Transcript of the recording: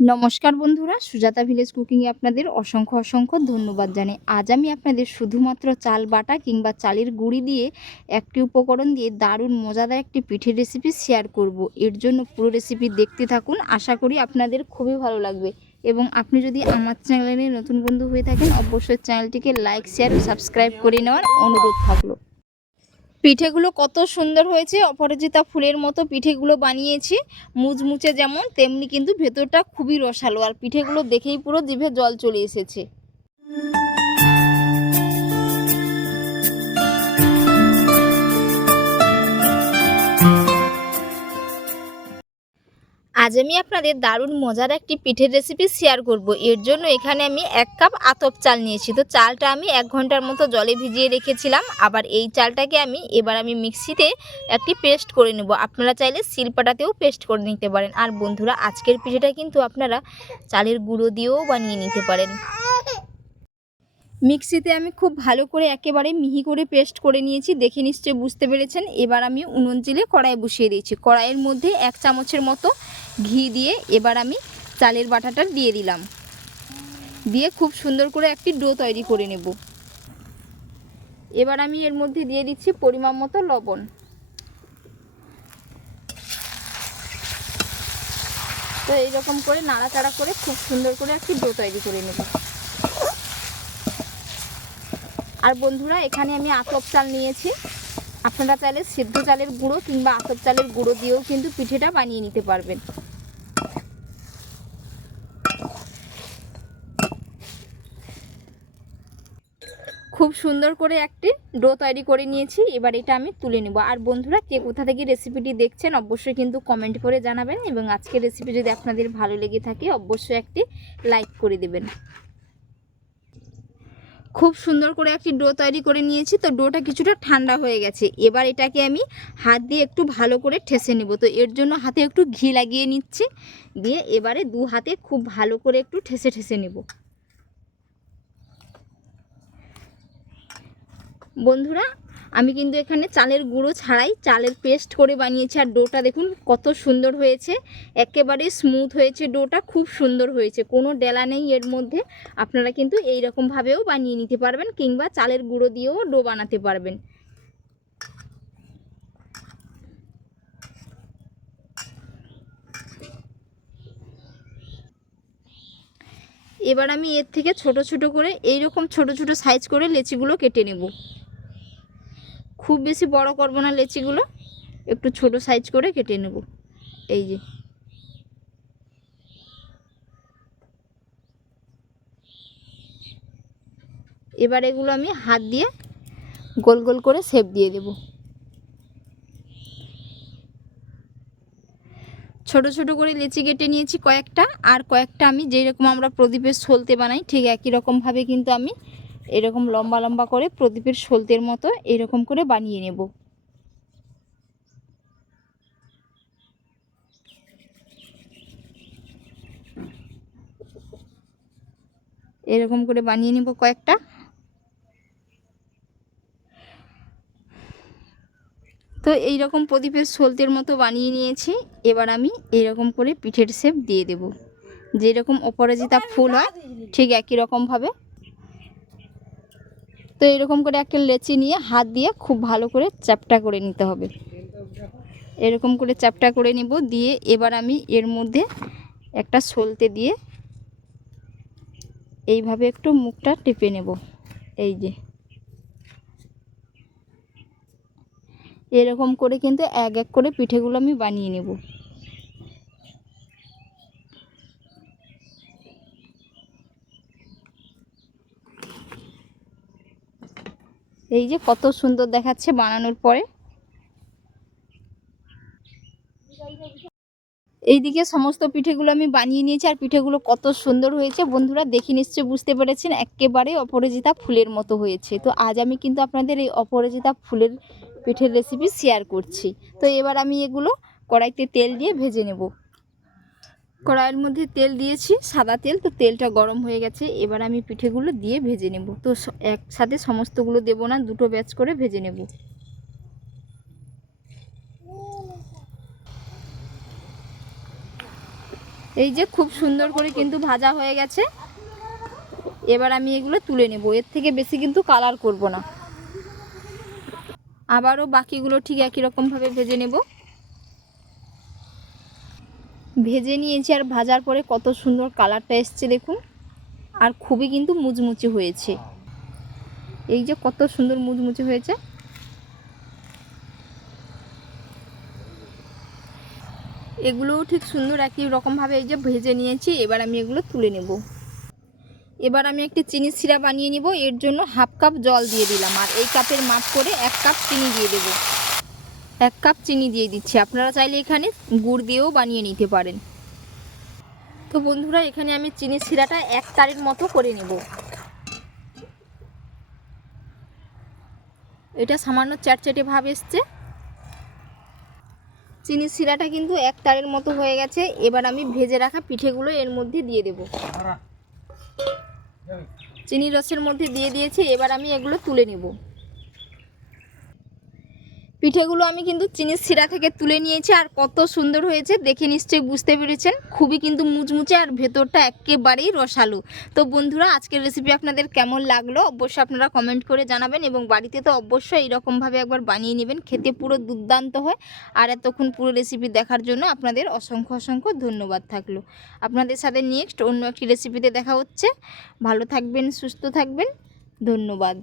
নমস্কার বন্ধুরা, সুজাতা ভিলেজ কুকিংয়ে আপনাদের অসংখ্য অসংখ্য ধন্যবাদ জানাই। আজ আমি আপনাদের শুধুমাত্র চাল বাটা কিংবা চালের গুঁড়ি দিয়ে একটি উপকরণ দিয়ে দারুণ মজাদার একটি পিঠের রেসিপি শেয়ার করব। এর জন্য পুরো রেসিপি দেখতে থাকুন, আশা করি আপনাদের খুবই ভালো লাগবে। এবং আপনি যদি আমার চ্যানেলে নতুন বন্ধু হয়ে থাকেন, অবশ্যই চ্যানেলটিকে লাইক, শেয়ার ও সাবস্ক্রাইব করে নেওয়ার অনুরোধ থাকলো। পিঠেগুলো কত সুন্দর হয়েছে, অপরাজিতা ফুলের মতো পিঠেগুলো বানিয়েছি। মুচমুচে যেমন তেমনি কিন্তু ভেতরটা খুবই রসালো, আর পিঠেগুলো দেখেই পুরো জিভে জল চলে এসেছে। আজ আমি আপনাদের দারুণ মজার একটি পিঠের রেসিপি শেয়ার করব। এর জন্য এখানে আমি 1 কাপ আতপ চাল নিয়েছি। তো চালটা আমি 1 ঘন্টার মতো জলে ভিজিয়ে রেখেছিলাম। আবার এই চালটাকে এবার আমি মিক্সিতে একটি পেস্ট করে নেব। আপনারা চাইলে শিলপাটাতেও পেস্ট করে নিতে পারেন। আর বন্ধুরা, আজকের পিঠেটা কিন্তু আপনারা চালের গুঁড়ো দিয়েও বানিয়ে নিতে পারেন। মিক্সিতে আমি খুব ভালো করে একেবারে মিহি করে পেস্ট করে নিয়েছি, দেখে নিশ্চয়ই বুঝতে পেরেছেন। এবার আমি উনুন জ্বেলে কড়াই বসিয়ে দিয়েছি। কড়াইয়ের মধ্যে 1 চামচের মতো ঘি দিয়ে এবার আমি চালের বাটাটা দিয়ে দিলাম। দিয়ে খুব সুন্দর করে একটি ডো তৈরি করে নেব। এবার আমি এর মধ্যে দিয়ে দিচ্ছি পরিমাণ মতো লবণ। তো এইরকম করে নাড়াচাড়া করে খুব সুন্দর করে একটি ডো তৈরি করে নেব। আর বন্ধুরা, এখানে আমি আতপ চাল নিয়েছি। আপনারা চাইলে সিদ্ধ চালের গুঁড়ো কিংবা আতপ চালের গুঁড়ো দিয়েও কিন্তু পিঠেটা বানিয়ে নিতে পারবেন। খুব সুন্দর করে একটি ডো তৈরি করে নিয়েছি। এবার এটা আমি তুলে নেব। আর বন্ধুরা, কে কোথা থেকে রেসিপিটি দেখছেন অবশ্যই কিন্তু কমেন্ট করে জানাবেন। এবং আজকের রেসিপি যদি আপনাদের ভালো লেগে থাকে অবশ্যই একটি লাইক করে দেবেন। খুব সুন্দর করে একটি ডো তৈরি করে নিয়েছি। তো ডোটা কিছুটা ঠান্ডা হয়ে গেছে। এবার এটাকে আমি হাত দিয়ে একটু ভালো করে ঠেসে নেব। তো এর জন্য হাতে একটু ঘি লাগিয়ে নিচ্ছি। দিয়ে এবারে 2 হাতে খুব ভালো করে একটু ঠেসে ঠেসে নেব। বন্ধুরা, আমি কিন্তু এখানে চালের গুঁড়ো ছাড়াই চালের পেস্ট করে বানিয়েছি। আর ডোটা দেখুন কত সুন্দর হয়েছে, একেবারে স্মুথ হয়েছে। ডোটা খুব সুন্দর হয়েছে, কোনো ডেলা নেই এর মধ্যে। আপনারা কিন্তু এই রকমভাবেও বানিয়ে নিতে পারবেন কিংবা চালের গুঁড়ো দিয়েও ডো বানাতে পারবেন। এবার আমি এর থেকে ছোট ছোট করে এইরকম ছোট ছোট সাইজ করে লেচিগুলো কেটে নেব। খুব বেশি বড় করব না লেচিগুলো, একটু ছোট সাইজ করে কেটে নেব। এই যে এবার এগুলো আমি হাত দিয়ে গোল গোল করে শেপ দিয়ে দেব। ছোট ছোট করে লেচি কেটে নিয়েছি কয়েকটা। আর কয়েকটা আমি যেই রকম আমরা প্রদীপের সলতে বানাই ঠিক একই রকমভাবে কিন্তু আমি এরকম লম্বা লম্বা করে প্রদীপের সলতের মতো এরকম করে বানিয়ে নেব। এরকম করে বানিয়ে নেব কয়েকটা। তো এই রকম প্রদীপের সলতের মতো বানিয়ে নিয়েছি। এবার আমি এরকম করে পিঠের শেপ দিয়ে দেব। যেরকম অপরাজিতা ফুল হয় ঠিক একই রকমভাবে। তো এরকম করে একটা লেচি নিয়ে হাত দিয়ে খুব ভালো করে চ্যাপটা করে নিতে হবে। এরকম করে চ্যাপটা করে নেব। দিয়ে এবার আমি এর মধ্যে একটা সলতে দিয়ে এইভাবে একটু মুখটা টেপে নেব। এই যে এরকম করে কিন্তু এক এক করে পিঠেগুলো আমি বানিয়ে নেব। এই যে কত সুন্দর দেখাচ্ছে বানানোর পরে। এইদিকে সমস্ত পিঠেগুলো আমি বানিয়ে নিয়েছি। আর পিঠেগুলো কত সুন্দর হয়েছে বন্ধুরা, দেখে নিশ্চয়ই বুঝতে পেরেছেন একেবারে অপরাজিতা ফুলের মতো হয়েছে। তো আজ আমি কিন্তু আপনাদের এই অপরাজিতা ফুলের পিঠের রেসিপি শেয়ার করছি। তো এবার আমি এগুলো কড়াইতে তেল দিয়ে ভেজে নেব। কড়াইয়ের মধ্যে তেল দিয়েছি, সাদা তেল। তো তেলটা গরম হয়ে গেছে, এবার আমি পিঠেগুলো দিয়ে ভেজে নেব। তো একসাথে সমস্তগুলো দেব না, দুটো ব্যাচ করে ভেজে নেব। এই যে খুব সুন্দর করে কিন্তু ভাজা হয়ে গেছে। এবার আমি এগুলো তুলে নেব, এর থেকে বেশি কিন্তু কালার করব না। আবারও বাকিগুলো ঠিক একই রকমভাবে ভেজে নেব। ভেজে নিয়েছি আর ভাজার পরে কত সুন্দর কালারটা এসছে দেখুন, আর খুবই কিন্তু মুচমুচে হয়েছে। এই যে কত সুন্দর মুচমুচে হয়েছে। এগুলোও ঠিক সুন্দর একই রকমভাবে এই যে ভেজে নিয়েছি। এবার আমি এগুলো তুলে নেব। এবার আমি একটি চিনি সিরা বানিয়ে নিব। এর জন্য হাফ কাপ জল দিয়ে দিলাম, আর এই কাপের মাপ করে 1 কাপ চিনি দিয়ে দেব। 1 কাপ চিনি দিয়ে দিচ্ছি। আপনারা চাইলে এখানে গুড় দিয়েও বানিয়ে নিতে পারেন। তো বন্ধুরা, এখানে আমি চিনি সিরাটা 1 তারের মতো করে নেব। এটা সামান্য চ্যাটচ্যাটে ভাব এসছে। চিনি সিরাটা কিন্তু 1 তারের মতো হয়ে গেছে। এবার আমি ভেজে রাখা পিঠেগুলো এর মধ্যে দিয়ে দেব। চিনি রসের মধ্যে দিয়ে দিয়েছি। এবার আমি এগুলো তুলে নেব। পিঠেগুলো আমি কিন্তু চিনির শিরা থেকে তুলে নিয়েছি, আর কত সুন্দর হয়েছে দেখে নিশ্চয়ই বুঝতে পেরেছেন। খুবই কিন্তু মুচমুচে আর ভেতরটা একেবারেই রসালো। তো বন্ধুরা, আজকের রেসিপি আপনাদের কেমন লাগলো অবশ্যই আপনারা কমেন্ট করে জানাবেন, এবং বাড়িতে তো অবশ্যই এইরকমভাবে একবার বানিয়ে নেবেন, খেতে পুরো দুর্দান্ত হয়। আর এতক্ষণ পুরো রেসিপি দেখার জন্য আপনাদের অসংখ্য অসংখ্য ধন্যবাদ থাকলো। আপনাদের সাথে নেক্সট অন্য একটি রেসিপিতে দেখা হচ্ছে। ভালো থাকবেন, সুস্থ থাকবেন, ধন্যবাদ।